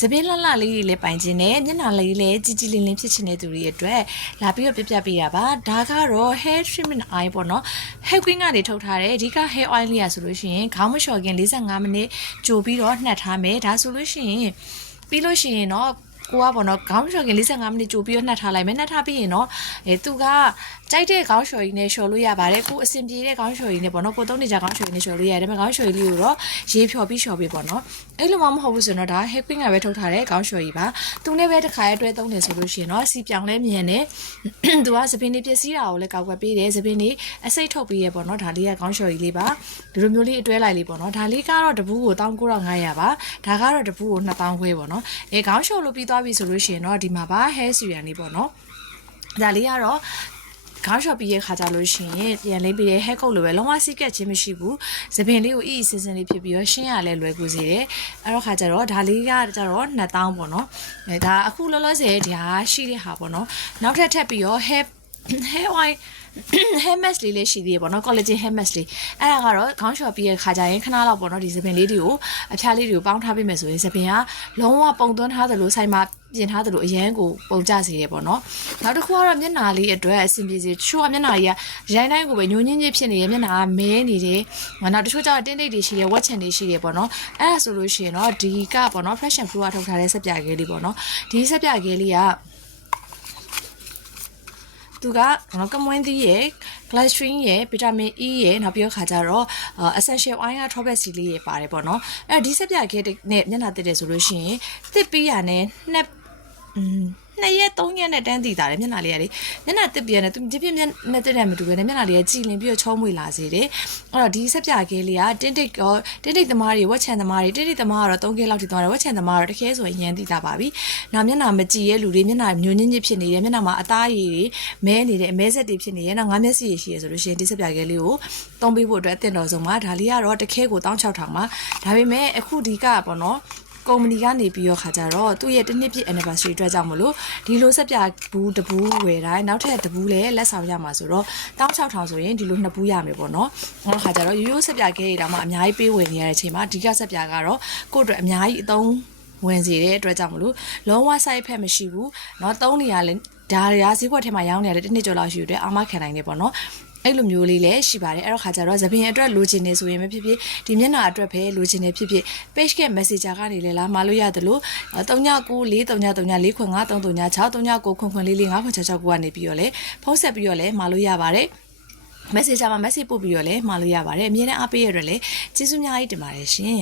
စပင်းလှလှလေးလေးပိုင်ခြင်းနဲ့မျက်နှာလေးလေးကြီးကြီးလင်းလင်းဖြစ်ခြင်းတဲ့သူတွေအတွက်လာပြီးတော့ပြပေးတာပါဒါကတော့ hair treatment oil ပေါ့နော် hair queen ကနေထုတ်ထားတယ်အဓိက hair oil လေးရဆိုလို့ရှိရင်ခေါင်းမလျှော်ခင်45မိနစ်ကြိုပြီးတော့နှက်ထားမယ်ဒါဆိုလို့ရှိရင်ပြီးလို့ရှိရင်တော့ကိုကပေါ့နော်ခေါင်းလျှော်ခင်45မိနစ်ကြိုပြီးတော့နှက်ထားလိုက်မယ်နှက်ထားပြီးရင်တော့သူကကြိုက်တဲ့ခေါင်းလျှော်ရည်နဲ့လျှော်လို့ရပါတယ်ကိုအဆင်ပြေတဲ့ခေါင်းလျှော်ရည်နဲ့ပေါ့နော်ကိုသုံးနေကြခေါင်းလျှော်ရည်နဲ့လျှော်လို့ရတယ်ဒါပေမဲ့ခေါင်းလျှော်ရည်လေးကိုတော့ရေးဖြော်ပြီးလျှော်ပေးပေါ့နော်အဲ့လိုမှမဟုတ်ဘူးဆိုတော့ဒါ hair queen ကပဲထုတ်ထားတဲ့ခေါင်းလျှော်ရည်ပါသူနဲ့ပဲတစ်ခါအတွဲသုံးတယ်ဆိုလို့ရှိရင်တော့စီပြောင်လဲမြန်တယ်သူကသပင်းလေးပစ္စည်းတာကိုလည်းကောက်ွက်ပေးတယ်သပင်းလေးအစိတ်ထုတ်ပေးရပေါ့နော်ဒါလေးကခေါင်းလျှော်ရည်လေးပါဒီလိုမျိုးလေးအတွဲလိုက်လေးပေါ့နော်ဒါလေးကတော့တပူးကို1900ပါဒါကတော့တပူးကို2000ခွဲပေါ့နော်ခေါင်းလျှော်လို့ပြီးသွားပြီဆိုလို့ရှိရင်တော့ဒီမှာပါ hair serum လေးပေါ့နော်ဒါလေးကတော့ခေါင်းလျှော်ပြီးရခါကြလို့ရှိရင်ပြန်လေးပြီးတဲ့ hair coat လိုပဲလုံးဝစီးကက်ခြင်းမရှိဘူးသပင်လေးကိုအီစင်စင်လေးဖြစ်ပြီးတော့ရှင်းရလဲလွယ်ကူစေတယ်အဲ့တော့ခါကြတော့ဒါလေးကကြတော့2000ပေါ့နော်ဒါအခုလောလောဆယ်ဒါရှိတဲ့ဟာပေါ့နော်နောက်ထပ်ပြီးတော့ hair oil hair mask လေးရှိသေးတယ်ပေါ့နော် collagen hair mask လေးအဲ့ဒါကတော့ခေါင်းလျှော်ပြီးရခါကြရင်ခဏလောက်ပေါ့နော်ဒီသပင်လေးတွေကိုအဖျားလေးတွေကိုပေါင်းထားပေးမယ်ဆိုရင်သပင်ကလုံးဝပုံသွင်းထားသလိုဆိုင်မှာပြင်ထားသလိုအရန်ကိုပုံကျစေရပေါ့နော်နောက်တစ်ခုကတော့မျက်နှာလေးအတွက်အဆင်ပြေစေချိုးကမျက်နှာကြီးကရိုင်းတိုင်းကိုပဲညှိုးညင်းချင်းဖြစ်နေရမျက်နှာကမဲနေတယ်နောက်တစ်ချို့ကျတော့တင်းတိတ်တွေရှိတယ်ဝက်ချန်တွေရှိတယ်ပေါ့နော်အဲ့ဒါဆိုလို့ရှိရင်တော့ဒီကပေါ့နော် fresh and flow ကထုတ်ထားတဲ့ဆက်ပြခဲလေးပေါ့နော်ဒီဆက်ပြခဲလေးကသူကကမွန်းသီးရယ် glycerin ရယ် vitamin E ရယ်နောက်ပြီးတော့ခါကြတော့ essential oil က tropes လေးရယ်ပါတယ်ပေါ့နော်အဲ့ဒီဆက်ပြခဲနဲ့မျက်နှာတက်တယ်ဆိုလို့ရှိရင်တစ်ပြီးရနဲ့2ရက်3ရက်နဲ့တန်းတည်တာတယ်မျက်နှာလေးကလေမျက်နှာတက်ပြရနဲ့သူဒီပြမျက်နှာတက်တယ်မတူဘဲနဲ့မျက်နှာလေးကကြည်လင်ပြီးတော့ချုံးမွေလာစေတယ်အဲ့တော့ဒီဆက်ပြခဲလေးကတင်းတိတ်သမားတွေဝက်ချန်သမားတွေတင်းတိတ်သမားကတော့3ခဲလောက်ထိသွားတယ်ဝက်ချန်သမားကတော့တစ်ခဲဆိုရင်ရန်တည်တာပါပြီနောက်မျက်နှာမကြည်ရဲ့လူတွေမျက်နှာညှိုးညင်းညစ်ဖြစ်နေတယ်မျက်နှာမှာအသားရည်တွေမဲနေတယ်အမဲဆက်တွေဖြစ်နေတယ်နောက်ငါးမျက်စိရည်ရှိရဆိုလို့ရှိရင်ဒီဆက်ပြခဲလေးကိုသုံးပေးဖို့အတွက်အသင့်တော်ဆုံးပါဒါလေးကတော့တစ်ခဲကို16000ပါဒါပေမဲ့အခုဒီကပေါ့နော်ကုမ္ပဏီကနေပြီးတော့ခါကြတော့သူ့ရဲ့တစ်နှစ်ပြည့် anniversary အတွက်ကြောင့်မလို့ဒီလိုဆက်ပြဘူးတဘူးဝယ်တိုင်းနောက်ထပ်တဘူးလည်းလက်ဆောင်ရမှာဆိုတော့16000ဆိုရင်ဒီလို2ဘူးရမယ်ပေါ့နော်နောက်ခါကြတော့ရိုးဆက်ပြခဲတွေတောင်မှအများကြီးပေးဝယ်နေရတဲ့အချိန်မှာဒီကဆက်ပြကတော့ကိုယ့်အတွက်အများကြီးအသုံးဝင်စေတဲ့အတွက်ကြောင့်မလို့လုံးဝ side effect မရှိဘူးเนาะသုံးနေရလဲဒါတွေကဈေးကွက်ထဲမှာရောင်းနေရတဲ့တစ်နှစ်ကျော်လောက်ရှိတဲ့အာမခံနိုင်နေပေါ့နော်အဲ့လိုမျိုးလေးလည်းရှိပါတယ်အဲ့တော့ခါကြတော့သပင်အတွက်လိုချင်နေဆိုရင်မဖြစ်ဖြစ်ဒီမျက်နှာအတွက်ပဲလိုချင်နေဖြစ်ဖြစ် page က messenger ကနေလည်းလာမလို့ရတယ်လို့39943333363999445566ကနေပြီးတော့လေဖုန်းဆက်ပြီးတော့လည်းမလို့ရပါတယ် messenger မှာ message ပို့ပြီးတော့လည်းမလို့ရပါတယ်အမြဲတမ်းအားပေးရတဲ့လည်းကျေးဇူးများကြီးတင်ပါတယ်ရှင်